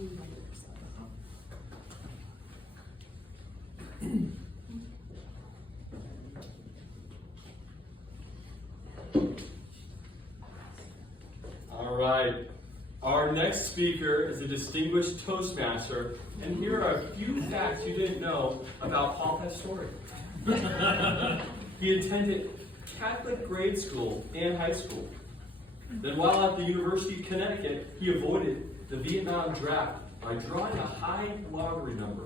All right. Our next speaker is a distinguished Toastmaster, and here are a few facts you didn't know about Paul Pastore. He attended Catholic grade school and high school. Then while at the University of Connecticut, he avoided the Vietnam draft by drawing a high lottery number.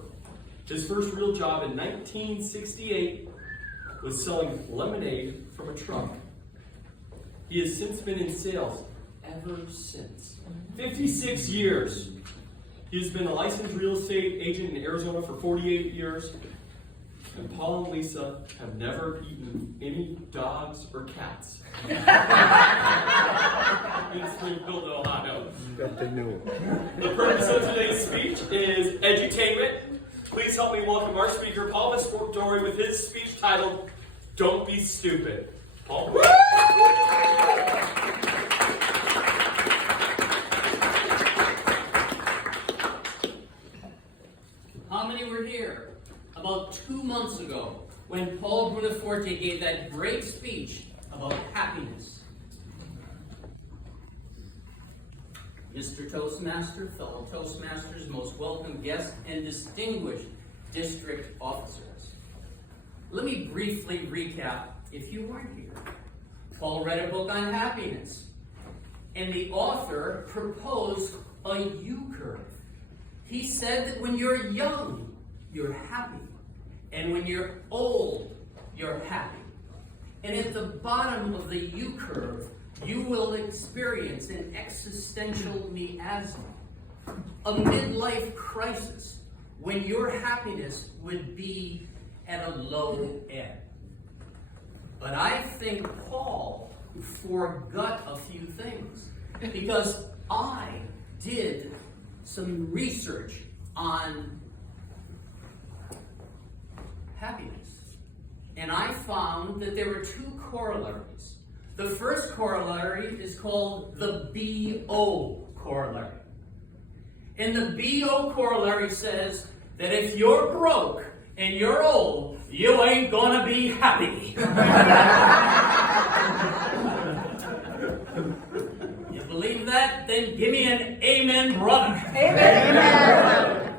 His first real job in 1968 was selling lemonade from a trunk. He has since been in sales ever since. 56 years. He has been a licensed real estate agent in Arizona for 48 years. And Paul and Lisa have never eaten any dogs or cats. In Springfield, Ohio. Got to know. The purpose of today's speech is edutainment. Please help me welcome our speaker, Paul Pastore, with his speech titled, Don't Be Stupid. Paul? How many were here about 2 months ago when Paul Brunaforte gave that great speech about happiness? Mr. Toastmaster, fellow Toastmasters, most welcome guests, and distinguished district officers. Let me briefly recap if you weren't here. Paul read a book on happiness, and the author proposed a U-curve. He said that when you're young, you're happy, and when you're old, you're happy. And at the bottom of the U-curve, you will experience an existential miasma, a midlife crisis, when your happiness would be at a low ebb. But I think Paul forgot a few things, because I did some research on happiness, and I found that there were two corollaries. The first corollary is called the BO corollary. And the BO corollary says that if you're broke and you're old, you ain't gonna be happy. You believe that? Then give me an amen, brother. Amen.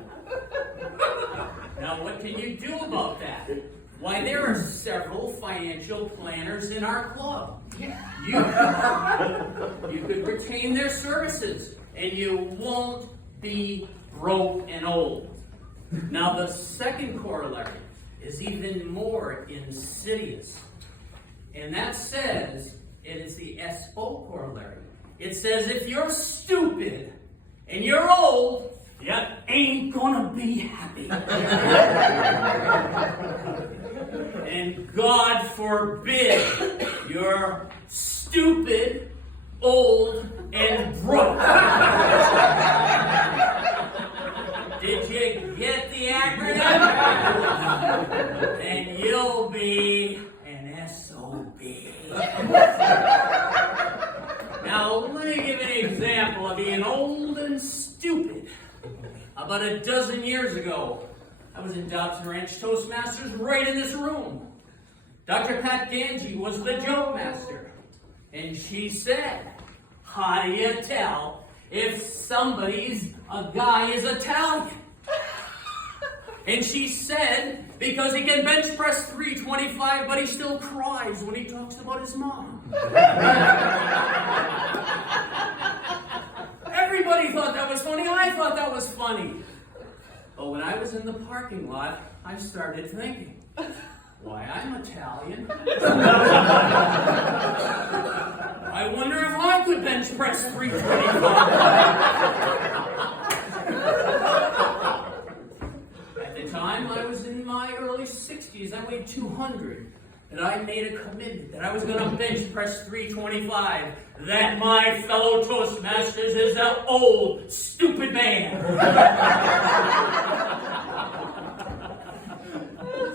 Now, what can you do about that? Why, there are several financial planners in our club. You could retain their services, and you won't be broke and old. Now, the second corollary is even more insidious. And that says, it is the SO corollary. It says if you're stupid and you're old, you ain't gonna be happy. And God forbid you're stupid, old, and broke. Did you get the acronym? And you'll be an SOB. Now, let me give an example of being old and stupid. About a dozen years ago, I was in Dobson Ranch Toastmasters right in this room. Dr. Pat Ganji was the joke master. And she said, how do you tell if a guy is Italian? And she said, because he can bench press 325, but he still cries when he talks about his mom. Everybody thought that was funny. I thought that was funny. But when I was in the parking lot, I started thinking, why, I'm Italian. I wonder if I could bench press 325. At the time, I was in my early 60s. I weighed 200. And I made a commitment that I was going to bench press 325. That, my fellow Toastmasters, is an old, stupid man.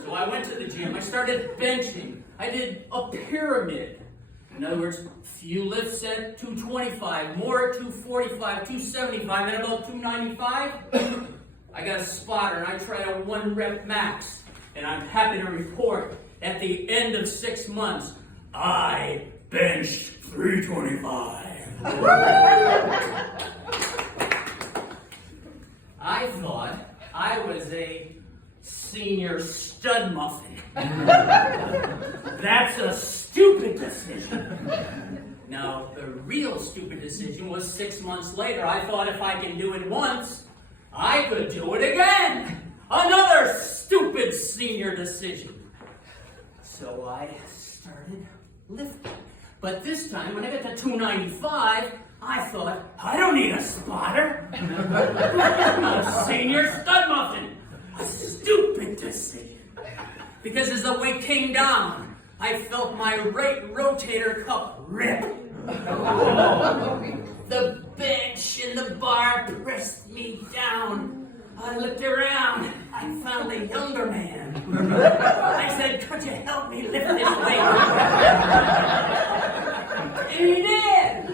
So I went to the gym. I started benching. I did a pyramid. In other words, few lifts at 225, more at 245, 275, and about 295. I got a spotter and I tried a 1 rep max. And I'm happy to report at the end of 6 months, I benched 325. I thought I was a senior stud muffin. That's a stupid decision. Now, the real stupid decision was 6 months later. I thought if I can do it once, I could do it again. Another stupid senior decision. So I started lifting. But this time, when I got to 295, I thought, I don't need a spotter. I'm a senior stud muffin. A stupid decision. Because as the weight came down, I felt my right rotator cuff rip. The bench and the bar pressed me down. I looked around. I found a younger man. I said, could you help me lift this weight? And he did.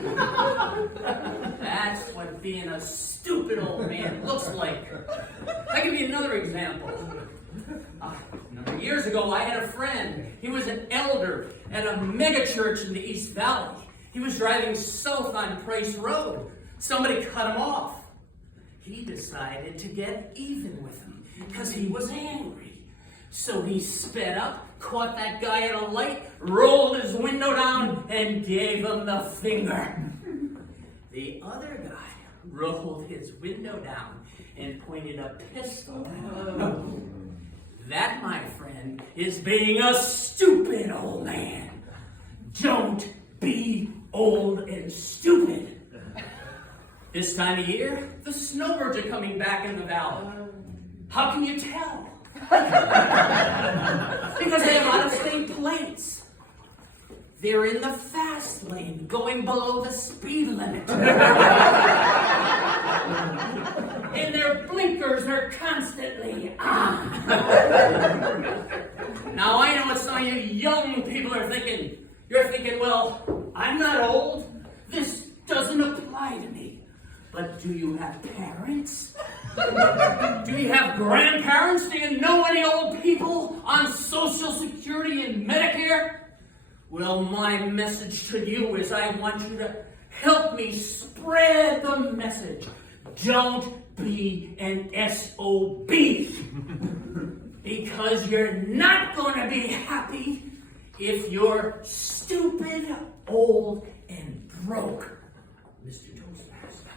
That's what being a stupid old man looks like. I'll give you another example. A number of years ago, I had a friend. He was an elder at a megachurch in the East Valley. He was driving south on Price Road. Somebody cut him off. He decided to get even with him because he was angry. So he sped up, caught that guy at a light, rolled his window down, and gave him the finger. The other guy rolled his window down and pointed a pistol at him. That, my friend, is being a stupid old man. Don't be old and stupid. This time of year, the snowbirds are coming back in the valley. How can you tell? Because they have out-of-state plates. They're in the fast lane, going below the speed limit. And their blinkers are constantly on. Now, I know what some of you young people are thinking. You're thinking, well, I'm not old. This doesn't apply to me. But do you have parents? Do you have grandparents? Do you know any old people on Social Security and Medicare? Well, my message to you is I want you to help me spread the message. Don't be an SOB. Because you're not going to be happy if you're stupid, old, and broke. Mr. Toastmaster.